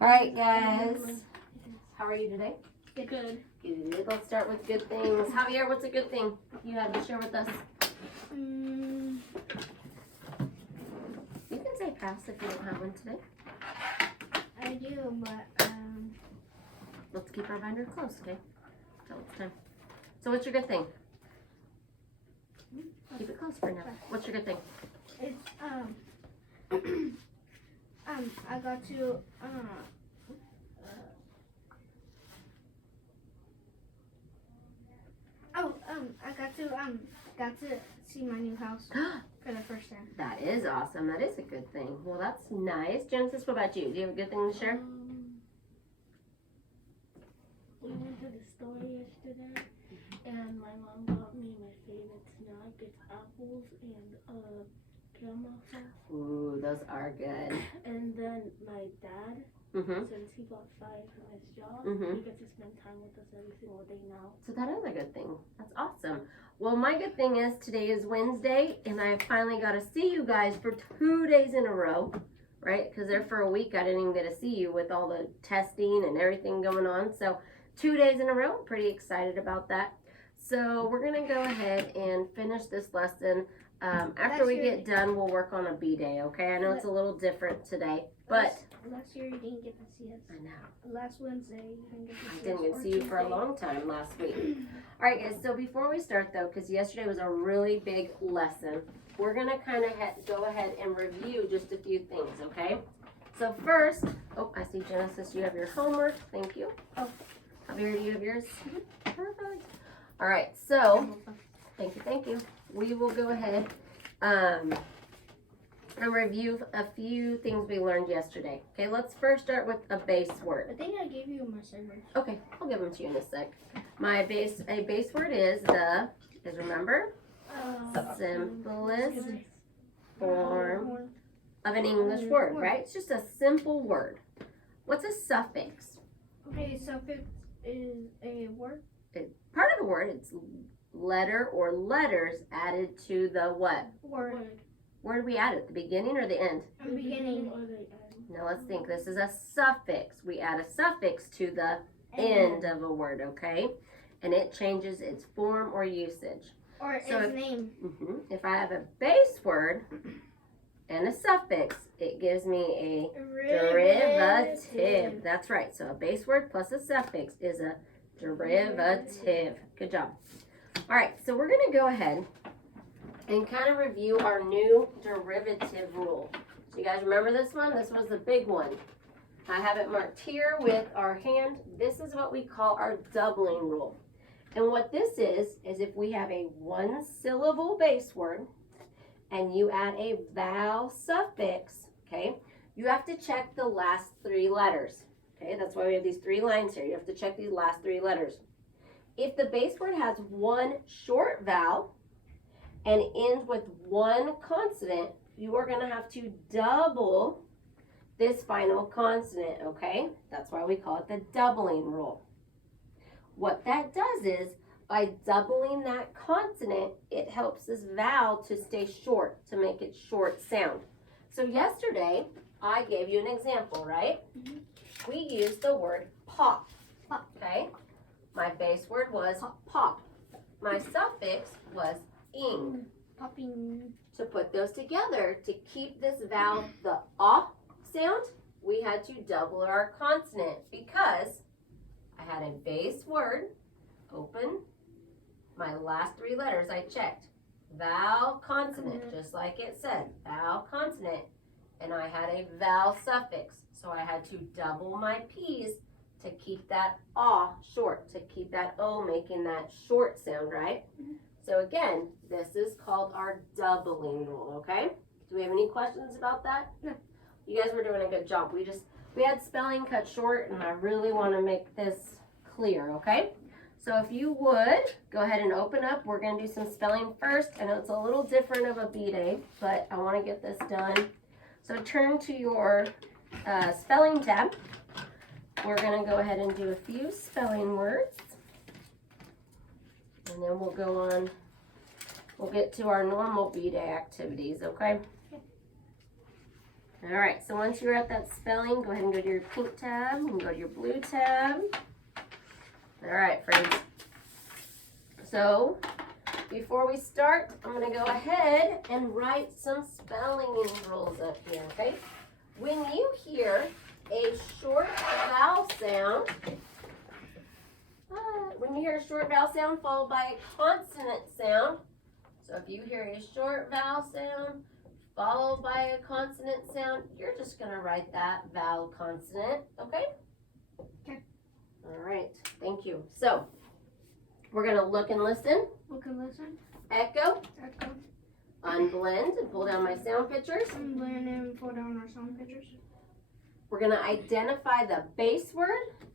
All right, guys. How are you today? Good. Good. Let's start with good things. Javier, what's a good thing you have to share with us? You can say pass if you don't have one today. I do, but Let's keep our binder close, okay? Till it's time. So what's your good thing? Keep it close for now. What's your good thing? it's I got to I got to see my new house for the first time. That is awesome. That is a good thing. Well, that's nice. Genesis, what about you? Do you have a good thing to share? We went to the store yesterday, and my mom got me my favorite snack. It's apples and caramel sauce. Ooh, those are good. And then my dad, Mm-hmm. since he got fired from his job, Mhm. he gets to spend time with us every single day now. So that is a good thing. That's awesome. Well, my good thing is today is Wednesday, and I finally got to see you guys for 2 days in a row, right? Because there for a week I didn't even get to see you with all the testing and everything going on. So 2 days in a row, pretty excited about that. So we're gonna go ahead and finish this lesson. After we get done, we'll work on a B day. Okay? I know it's a little different today, but Last year you didn't get to see us. I know. Last Wednesday you didn't get to see I us. didn't get or to see you for a Tuesday. long time last week. All right, guys, so before we start, though, because yesterday was a really big lesson, we're going to kind of go ahead and review just a few things, okay? So first, oh, I see, Genesis, you have your homework. Thank you. Oh. Javier, do you have yours? Perfect. All right, so, thank you. We will go ahead and review a few things we learned yesterday. Okay, let's first start with a base word. I think I gave you my segment. Okay, I'll give them to you in a sec. A base word is remember, simplest form of an English word, right? It's just a simple word. What's a suffix? Okay, suffix is a word. Part of the word, it's letter or letters added to the what? Word. Where do we add it? The beginning or the end? The beginning. or the end. Now let's think. This is a suffix. We add a suffix to the end of a word, okay? And it changes its form or usage. Or So its name. If I have a base word and a suffix, it gives me a derivative. That's right. So a base word plus a suffix is a derivative. Good job. All right, so we're going to go ahead and kind of review our new derivative rule. So you guys remember this one? This was the big one. I have it marked here with our hand. This is what we call our doubling rule. And what this is if we have a one-syllable base word and you add a vowel suffix, okay, you have to check the last 3 letters. Okay, that's why we have these 3 lines here. You have to check these last 3 letters. If the base word has one short vowel and ends with one consonant, you are going to have to double this final consonant, okay? That's why we call it the doubling rule. What that does is, by doubling that consonant, it helps this vowel to stay short, to make it short sound. So yesterday, I gave you an example, right? We used the word pop, okay? My base word was pop. My suffix was ing. Popping. To put those together, to keep this vowel, the ah sound, we had to double our consonant because I had a base word, open, my last 3 letters I checked. Vowel, consonant, just like it said, vowel, consonant, and I had a vowel suffix. So I had to double my P's to keep that ah short, to keep that O making that short sound, right? So again, this is called our doubling rule, okay? Do we have any questions about that? No. You guys were doing a good job. We had spelling cut short, and I really want to make this clear, okay? So if you would, go ahead and open up. We're going to do some spelling first. I know it's a little different of a B-Day, but I want to get this done. So turn to your spelling tab. We're going to go ahead and do a few spelling words. And then we'll go on, we'll get to our normal B-Day activities, okay? All right, so once you're at that spelling, go ahead and go to your pink tab and go to your blue tab. All right, friends. So before we start, I'm going to go ahead and write some spelling rules up here, okay? When you hear a short vowel sound, followed by a consonant sound, so if you hear a short vowel sound followed by a consonant sound, you're just going to write that vowel consonant, okay? Okay. All right, thank you. So we're going to look and listen, Okay, listen. echo, Echo. unblend, and pull down my sound pictures. Unblend and pull down our sound pictures. We're going to identify the base word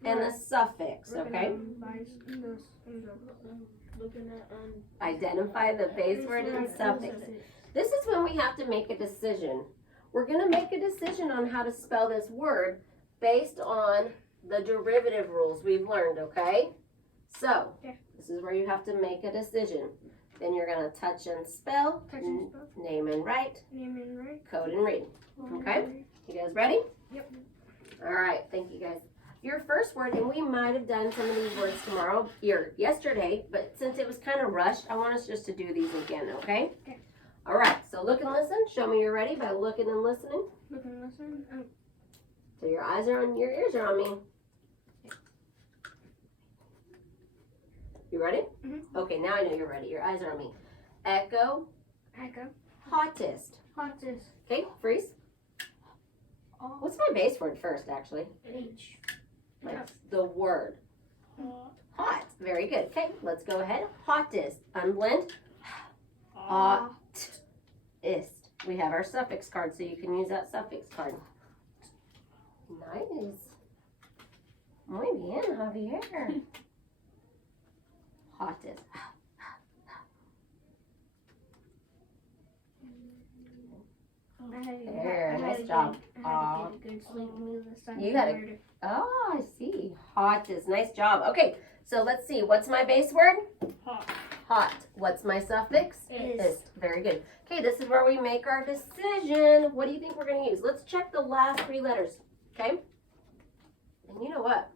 and the suffix, okay? Looking at Identify the base word and suffix. This is when we have to make a decision. We're going to make a decision on how to spell this word based on the derivative rules we've learned, okay? So, this is where you have to make a decision. Then you're going to touch and spell, name and write, Name and right. code and read. Okay? You guys ready? Yep. All right, thank you guys. Your first word, and we might have done some of these words yesterday, but since it was kind of rushed, I want us just to do these again, okay? Okay. All right, so look and listen. Show me you're ready by looking and listening. Look and listen. So your eyes are on, your ears are on me. You ready? Mm-hmm. Okay, now I know you're ready. Your eyes are on me. Echo, Echo. hottest. Hottest. Okay, freeze. What's my base word first, actually? H. Like the word. Hot. Very good. Okay, let's go ahead. Hottest. Unblend. Hottest. We have our suffix card, so you can use that suffix card. Nice. Muy bien, Javier. Hottest. There, nice job. You got it. Oh, I see. Hottest. Nice job. Okay, so let's see. What's my base word? Hot. Hot. What's my suffix? Is. Very good. Okay, this is where we make our decision. What do you think we're going to use? Let's check the last three letters. Okay? And you know what?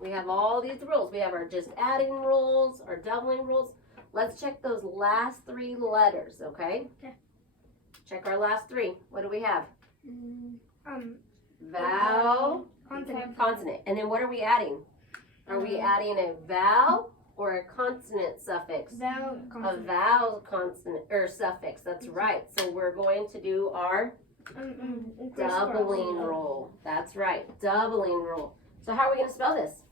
We have all these rules. We have our just adding rules, our doubling rules. Let's check those last three letters, okay? Okay. Check our last three. What do we have? Vowel, consonant. And then what are we adding? Are we adding a vowel or a consonant suffix? Vowel. A vowel consonant or suffix. That's right. So we're going to do our doubling rule. That's right. Doubling rule. So how are we going to spell this?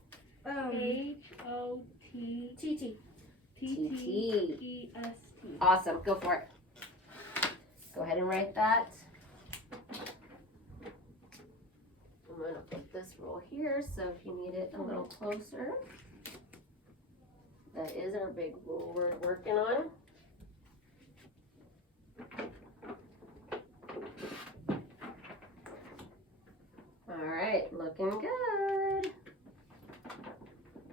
H-O-T-T-T-T-E-S-T. Awesome. Go for it. Go ahead and write that. I'm going to put this rule here, so if you need it a little closer. That is our big rule we're working on. All right, looking good.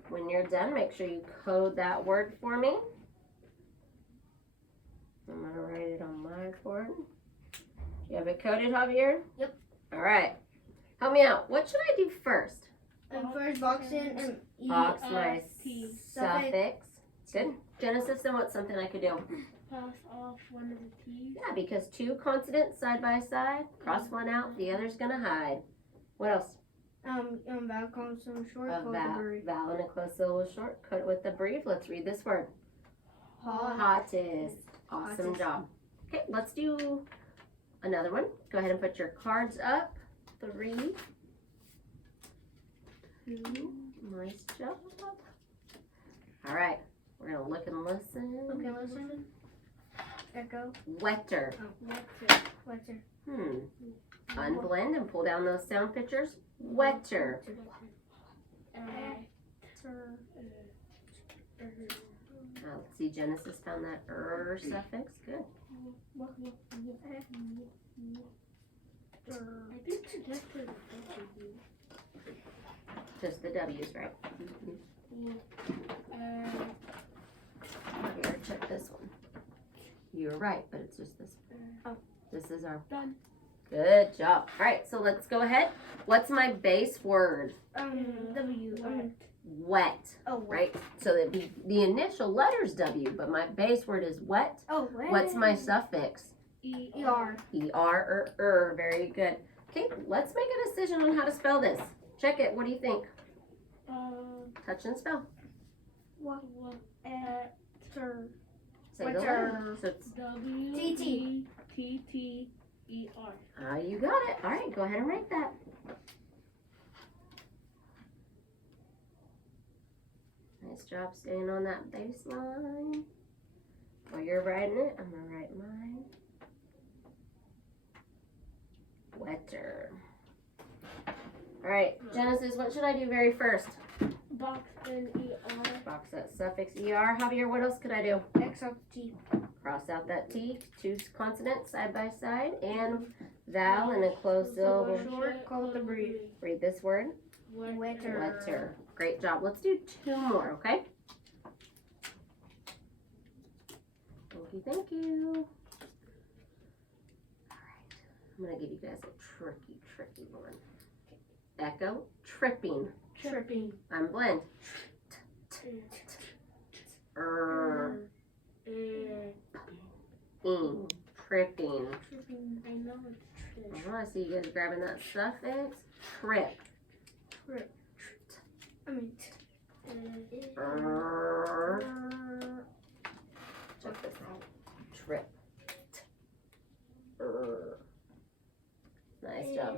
When you're done, make sure you code that word for me. I'm going to write it on my board. You have it coded, Javier? Yep. All right. Help me out. What should I do first? First box in and Box my E-S-T. suffix. Good. Genesis, then what's something I could do? Pass off one of the T's. Yeah, because two consonants side by side. Cross one out, the other's going to hide. What else? Vowel consonant short. A vowel and a closed syllable short. Cut it with the brief. Let's read this word. Hottest. Awesome job. Okay, let's do another one. Go ahead and put your cards up. 3, 2. Nice job. All right, we're gonna look and listen. Okay, listen. Echo. Wetter. Wetter. Unblend and pull down those sound pictures. Wetter. Let's see, Genesis found that suffix. Good. I think suggested Just the W's, right? Here, check this one. You're right, but it's just this one. Oh. This is our Done. Good job. All right, so let's go ahead. What's my base word? W. Wet, Oh, right? So the initial letter's W, but my base word is wet. Oh, wet. What's my suffix? ER. ER or Very good. Okay, let's make a decision on how to spell this. Check it. What do you think? Touch and spell. Sir. Say the What's letter. So it's W-E-T-T-E-R. you got it. All right, go ahead and write that. Nice job staying on that baseline. While you're writing it, I'm gonna write mine. Wetter. All right, Genesis, what should I do very first? Box in E-R. Box that suffix ER. Javier, what else could I do? X of T. Cross out that T, two consonants side by side, and vowel and a closed syllable. Short, close the breathe. Read this word. Wetter. Wetter. Great job. Let's do 2 more, okay? Thank you. All right. I'm going to give you guys a tricky one. Echo, tripping. Tripping. I'm blend. Tripping. I know it's trip. I see you guys grabbing that suffix. Trip. Check this out. Trip. Nice job.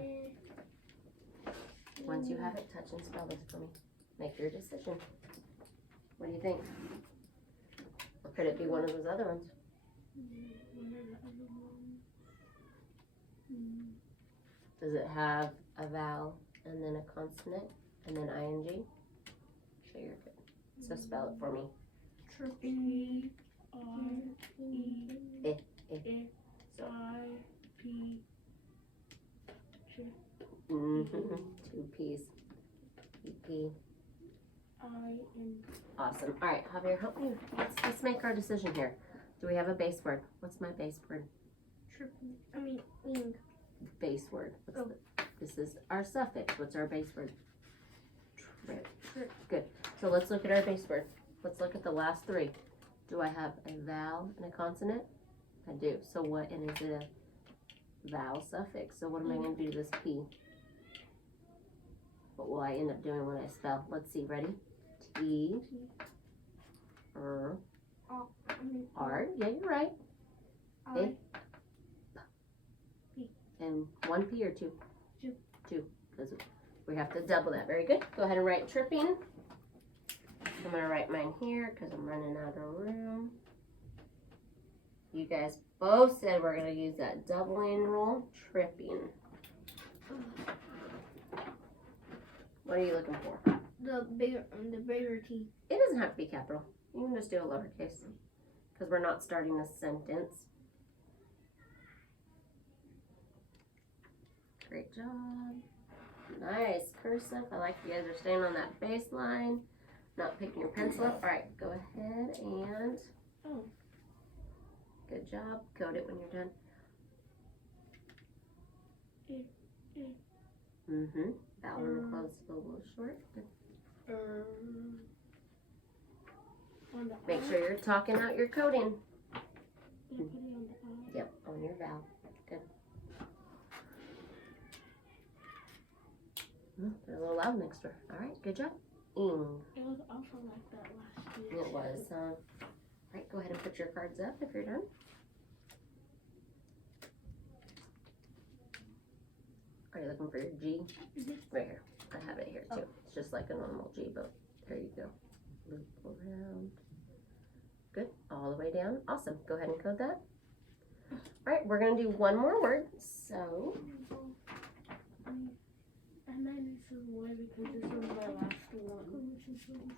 Once you have it, touch and spell this for me. Make your decision. What do you think? Or could it be one of those other ones? Does it have a vowel and then a consonant and then ing? Sure, you're good. So spell it for me. Tripping. T-R-E-I-P. Mm-hmm. 2 P's. EP. Awesome. All right, Javier, help me. Let's make our decision here. Do we have a base word? What's my base word? Ing. Base word. This is our suffix. What's our base word? Trip. Good. So let's look at our base word. Let's look at the last 3. Do I have a vowel and a consonant? I do. So what, and is it a vowel suffix? So what am I going to do to this P? What will I end up doing when I spell? Let's see. Ready? T. R. R. Yeah, you're right. A. And 1 P or 2? 2. Because we have to double that. Very good. Go ahead and write tripping. I'm going to write mine here because I'm running out of room. You guys both said we're going to use that doubling rule. Tripping. What are you looking for? The bigger T. It doesn't have to be capital. You can just do a lowercase because we're not starting a sentence. Great job. Nice cursive. I like you guys are staying on that baseline, not picking your pencil up. All right, go ahead and good job. Code it when you're done. Mm-hmm. Vowel and the closed syllable short. Make sure you're talking out your coding. Yep, on your vowel. Good. They're a little loud next door. All right, good job. Ing. It was also like that last year. It was. All right, go ahead and put your cards up if you're done. Are you looking for your G? Right here. I have it here too. It's just like a normal G, but there you go. Loop around. Good. All the way down. Awesome. Go ahead and code that. All right, we're going to do one more word. So. I might need some more because this was my last one.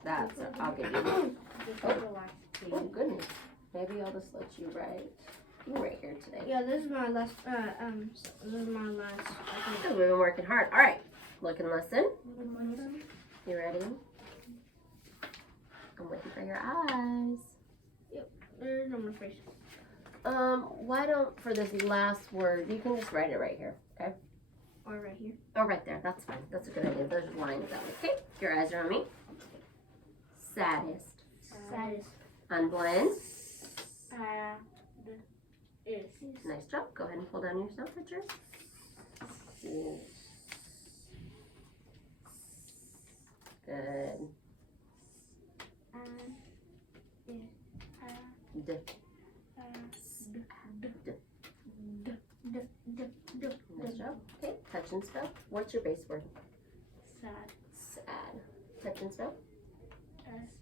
That's I'll give you. This is the last page. Oh, goodness. Maybe I'll just let you write. You're right here today. Yeah, this is my last. This is my last. We've been working hard. All right. Look and listen. You ready? I'm waiting for your eyes. There's no more face. Why don't, for this last word, you can just write it right here, okay? Or right here. Oh, right there, that's fine. That's a good idea. There's lines that way, okay? Your eyes are on me. Saddest. Saddest. Unblend. Is. Nice job. Go ahead and pull down your sound pictures. Good. D. Nice job. Okay, touch and spell. What's your base word? Sad. Sad. Touch and spell. SADEST.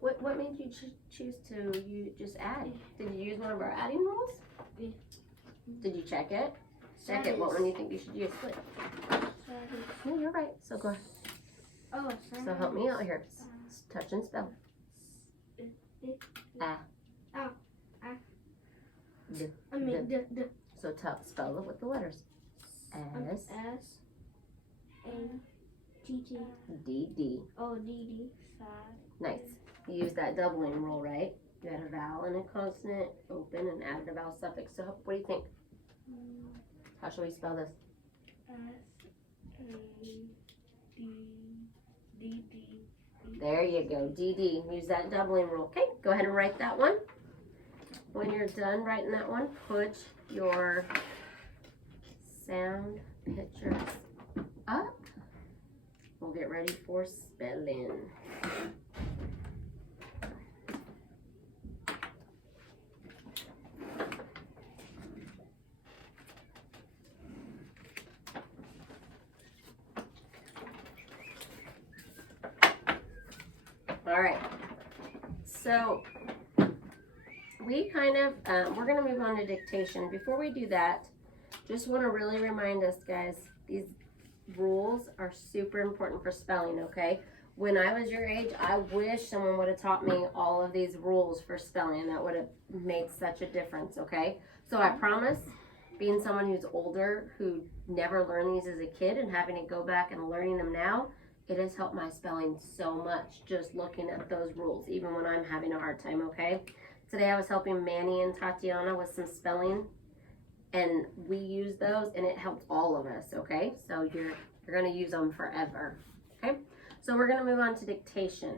What made you choose to just add? Did you use one of our adding rules? Yeah. Did you check it? Check it. What one do you think you should use? No, you're right. So go ahead. Oh, So help me out here. Touch and spell. Ah. Oh. D. I mean, So spell it with the letters. S. S-A-T-T. D. D. O-D-D. Sad. Nice. You used that doubling rule, right? You had a vowel and a consonant, open, and added a vowel suffix. So what do you think? How shall we spell this? SADDD. There you go, DD. Use that doubling rule. Okay, go ahead and write that one. When you're done writing that one, put your sound pictures up. We'll get ready for spelling. All right, so we kind of, we're going to move on to dictation. Before we do that, just want to really remind us, guys, these rules are super important for spelling, okay? When I was your age, I wish someone would have taught me all of these rules for spelling. That would have made such a difference, okay? So I promise, being someone who's older, who never learned these as a kid and having to go back and learning them now, it has helped my spelling so much just looking at those rules, even when I'm having a hard time, okay? Today I was helping Manny and Tatiana with some spelling, and we use those, and it helped all of us, okay? So you're gonna use them forever, okay? So we're gonna move on to dictation.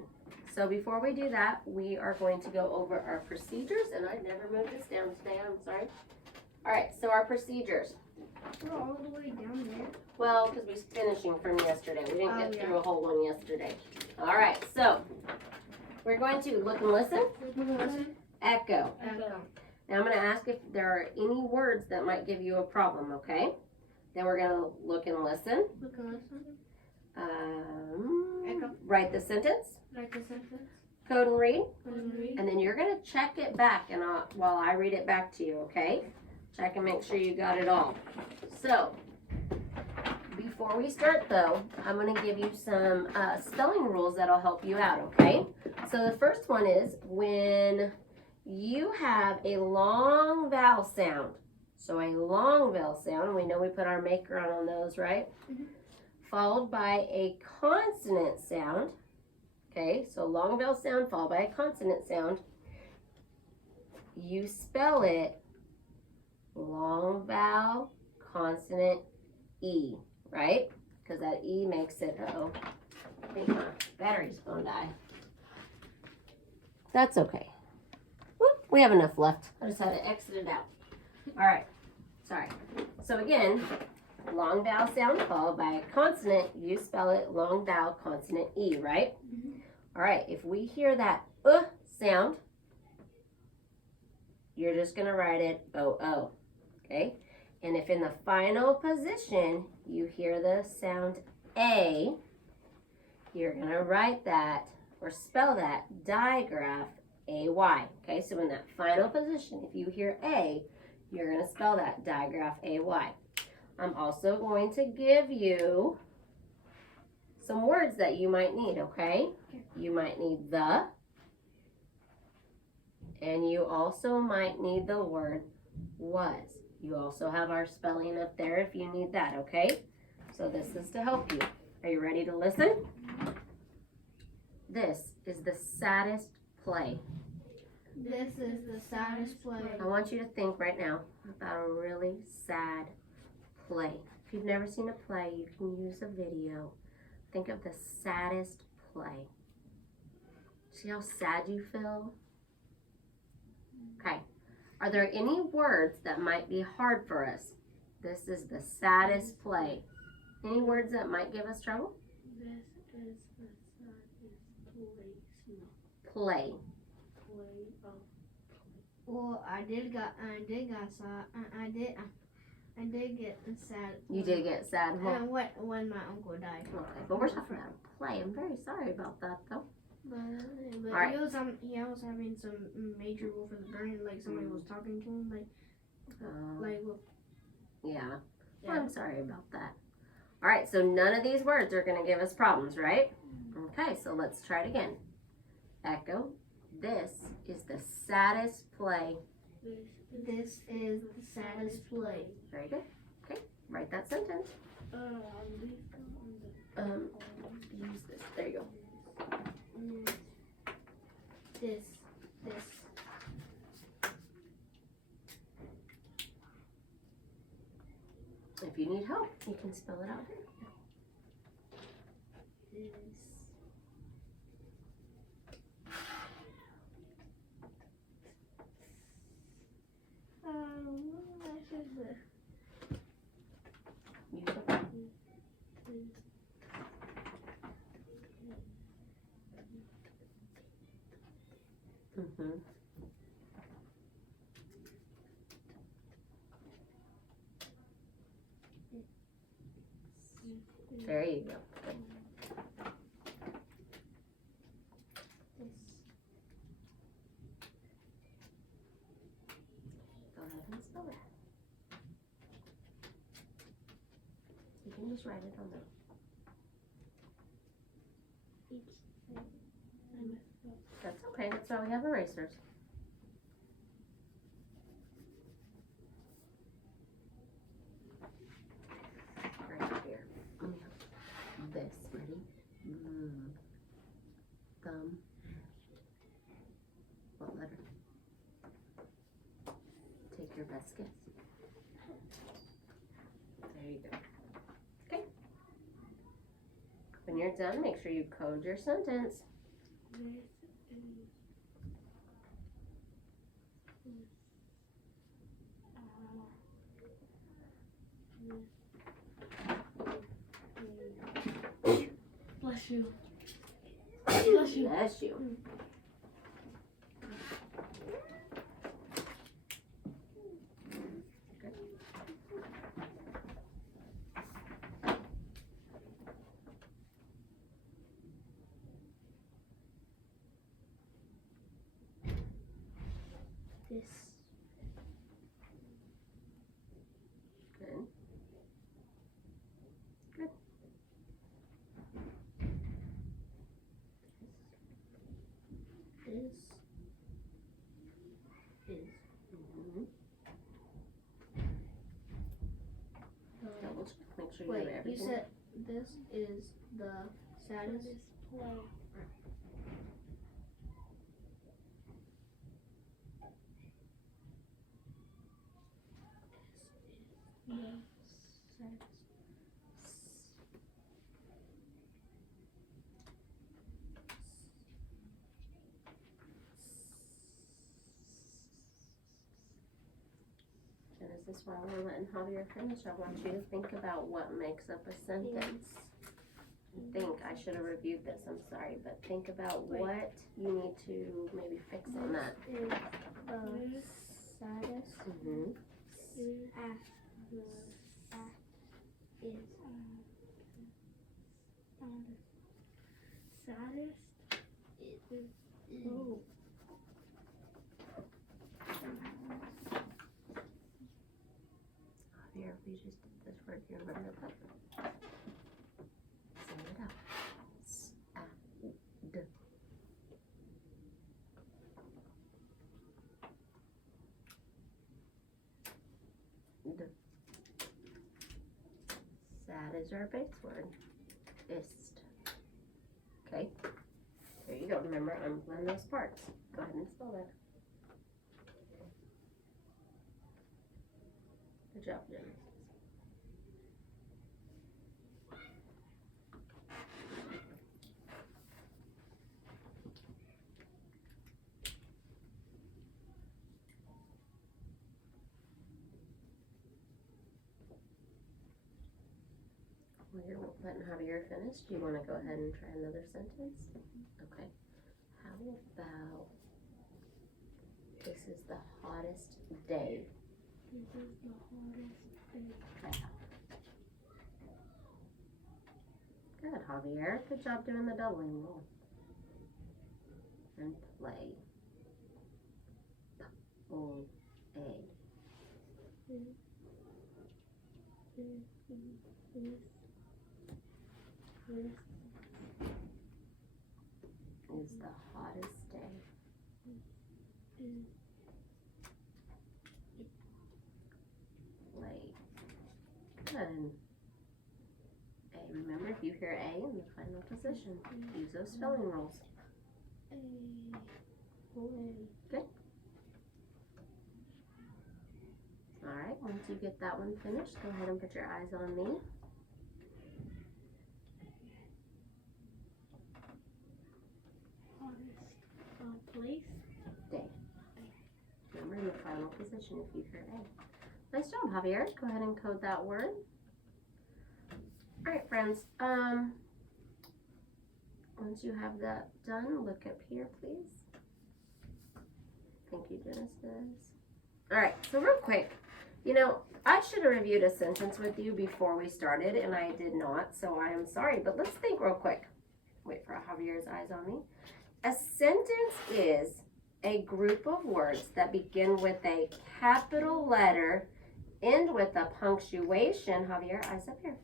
So before we do that, we are going to go over our procedures, and I never moved this down today, I'm sorry. All right, so our procedures. We're all the way down there. Well, because we're finishing from yesterday. We didn't Oh, get yeah. through a whole one yesterday. All right, so we're going to look and listen, echo. Echo. Now I'm going to ask if there are any words that might give you a problem, okay? Then we're going to look and listen. Look and listen. Echo. Write the sentence, Like the sentence. code and read, And read. and then you're going to check it back and while I read it back to you, okay? Check and make sure you got it all. So, before we start though, I'm going to give you some spelling rules that'll help you out, okay? So the first one is when you have a long vowel sound. So a long vowel sound, we know we put our maker on those, right? Mhm. Followed by a consonant sound. Okay, so long vowel sound followed by a consonant sound. You spell it long vowel, consonant, E, right? Because that E makes it, I think my battery's gonna die. That's okay. Whoop, we have enough left. I just had to exit it out. All right, sorry. So again, long vowel sound followed by a consonant, you spell it long vowel, consonant, E, right? Mhm. All right, if we hear that sound, you're just gonna write it O-O, okay? And if in the final position you hear the sound A, you're gonna write that or spell that digraph A-Y, okay? So in that final position, if you hear A, you're gonna spell that digraph A-Y. I'm also going to give you some words that you might need, okay? You might need the, and you also might need the word was. You also have our spelling up there if you need that, okay? So this is to help you. Are you ready to listen? This is the saddest play. This is the saddest play. I want you to think right now about a really sad play. If you've never seen a play, you can use a video. Think of the saddest play. See how sad you feel? Okay. Are there any words that might be hard for us? This is the saddest play. Any words that might give us trouble? This is the saddest place. Play. Play of. Well, I did get sad. You did get sad. Huh? When my uncle died. Okay, but we're talking about a play. I'm very sorry about that, though. But All right. he was having some major wolf in the brain. Like somebody was talking to him. Yeah. Yeah. I'm sorry about that. All right, so none of these words are going to give us problems, right? Okay, so let's try it again. Echo. This is the saddest play. This is the saddest play. Very good. Okay, write that sentence. Use this. There you go. This. If you need help, you can spell it out here. Use it. Mm-hmm. There you go. Good. Go ahead and spell that. You can just write it on there. That's okay. That's why we have erasers. Right here. This. Ready? Thumb. What letter? Take your best guess. There you go. Okay. When you're done, make sure you code your sentence. Bless you. Bless you. Bless you. This. Good. Good. This is Mm-hmm. Double check. Make sure you wait. have You everything. said this is the saddest. Play. And is this while we're letting Javier finish? I want you to think about what makes up a sentence. Think. I should have reviewed this. I'm sorry, but think about Wait. what you need to maybe fix on that. Is the saddest. Mm-hmm. Saddest. Oh. Javier, if we just did this word, you're running it up. Sing it out. S-A-D. D. Sad is our base word. Ist. Okay. There you go. Remember, I'm blending those parts. Go ahead and spell that. job, Genesis. Well, you're letting Javier finish. Do you want to go ahead and try another sentence? Okay. How about this is the hottest day? This is the hottest day. Good, Javier. Good job doing the doubling rule. And play. O-A. This Is the hottest day. is Play. Good. A. Remember, if you hear A in the final position, use those spelling rules. a play. Alright, once you get that one finished, go ahead and put your eyes on me. Hottest place. Remember, in the final position if you hear A. Nice job, Javier. Go ahead and code that word. Alright, friends. Once you have that done, look up here, please. Thank you, Genesis. Alright, so real quick. You know, I should have reviewed a sentence with you before we started, and I did not, so I am sorry. But let's think real quick. Wait for Javier's eyes on me. A sentence is a group of words that begin with a capital letter, end with a punctuation. Javier, eyes up here.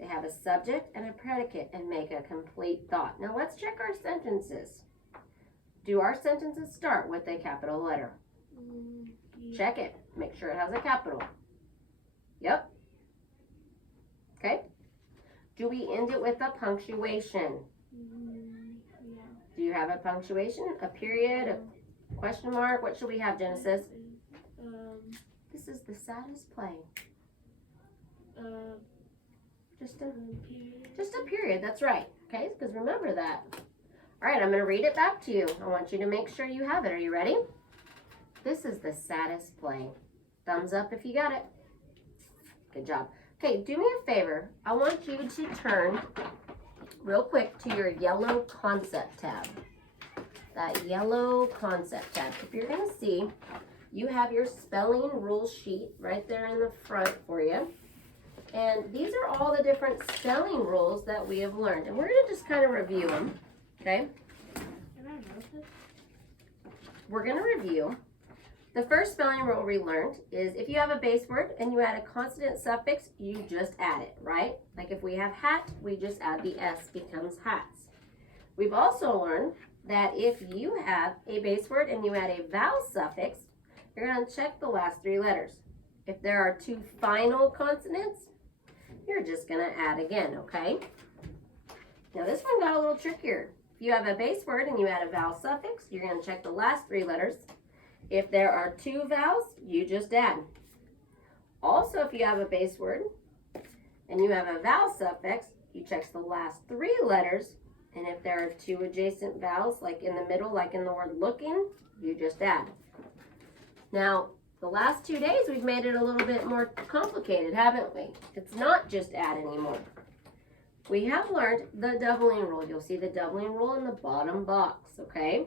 They have a subject and a predicate and make a complete thought. Now let's check our sentences. Do our sentences start with a capital letter? Yeah. Check it. Make sure it has a capital. Yep. Okay. Do we end it with a punctuation? Yeah. Do you have a punctuation? A period? A question mark? What should we have, Genesis? This is the saddest play. Just a period. That's right. Okay, because remember that. All right, I'm going to read it back to you. I want you to make sure you have it. Are you ready? This is the saddest play. Thumbs up if you got it. Good job. Okay, do me a favor. I want you to turn real quick to your yellow concept tab. That yellow concept tab. If you're going to see, you have your spelling rule sheet right there in the front for you. And these are all the different spelling rules that we have learned. And we're going to just kind of review them. Okay? We're going to review. The first spelling rule we learned is if you have a base word and you add a consonant suffix, you just add it, right? Like if we have hat, we just add the S, becomes hats. We've also learned that if you have a base word and you add a vowel suffix, you're going to check the last three letters. If there are two final consonants, you're just going to add again, okay? Now this one got a little trickier. If you have a base word and you add a vowel suffix, you're going to check the last three letters. If there are two vowels, you just add. Also, if you have a base word and you have a vowel suffix, you check the last three letters. And if there are two adjacent vowels, like in the middle, like in the word looking, you just add. Now, the last 2 days, we've made it a little bit more complicated, haven't we? It's not just add anymore. We have learned the doubling rule. You'll see the doubling rule in the bottom box, okay?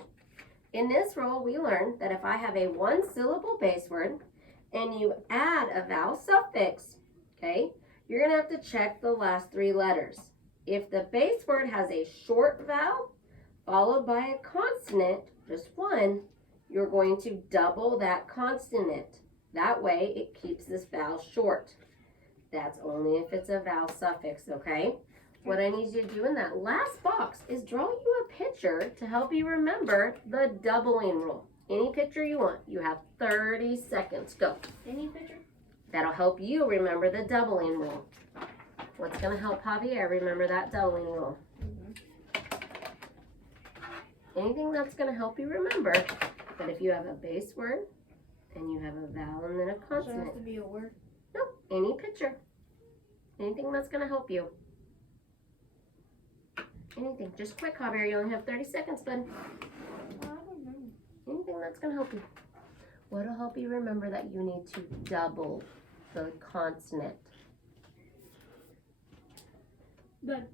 In this rule, we learned that if I have a one-syllable base word and you add a vowel suffix, okay, you're going to have to check the last three letters. If the base word has a short vowel followed by a consonant, just one, you're going to double that consonant. That way, it keeps this vowel short. That's only if it's a vowel suffix, okay? What I need you to do in that last box is draw you a picture to help you remember the doubling rule. Any picture you want. You have 30 seconds. Go. Any picture? That'll help you remember the doubling rule. What's going to help Javier remember that doubling rule? Anything that's going to help you remember that if you have a base word and you have a vowel and then a So it consonant. has to be a word. Nope, any picture. Anything that's going to help you. Anything. Just quick, Javier. You only have 30 seconds, bud. I don't know. Anything that's going to help you. What'll help you remember that you need to double the consonant? But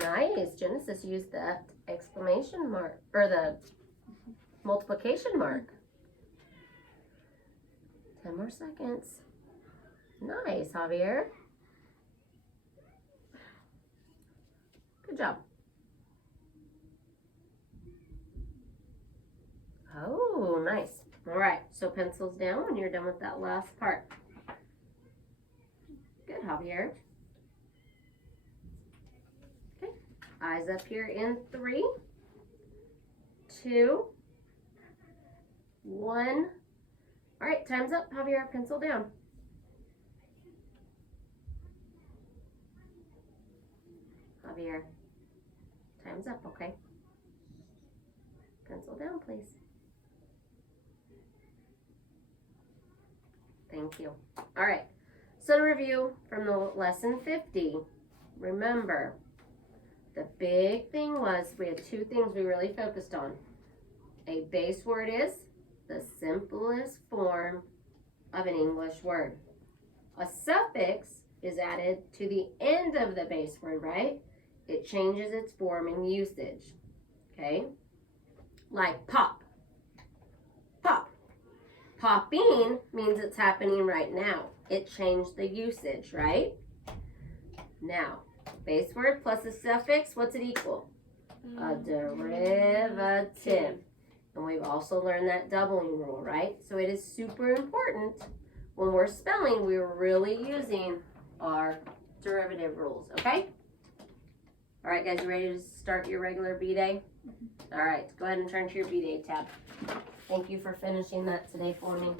Nice. Genesis used that exclamation mark, or the multiplication mark. 10 more seconds. Nice, Javier. Good job. Oh, nice. All right, so pencils down when you're done with that last part. Good, Javier. Okay, eyes up here in 3, 2, 1. All right, time's up, Javier. Pencil down. Javier, time's up, okay? Pencil down, please. Thank you. All right, so to review from the lesson 50, remember, the big thing was we had 2 things we really focused on. A base word is the simplest form of an English word. A suffix is added to the end of the base word, right? It changes its form and usage, okay? Like pop. Pop. Popping means it's happening right now. It changed the usage, right? Now, base word plus a suffix, what's it equal? A derivative. And we've also learned that doubling rule, right? So it is super important when we're spelling, we're really using our derivative rules, okay? All right, guys, you ready to start your regular B-Day? All right, go ahead and turn to your B-Day tab. Thank you for finishing that today for me.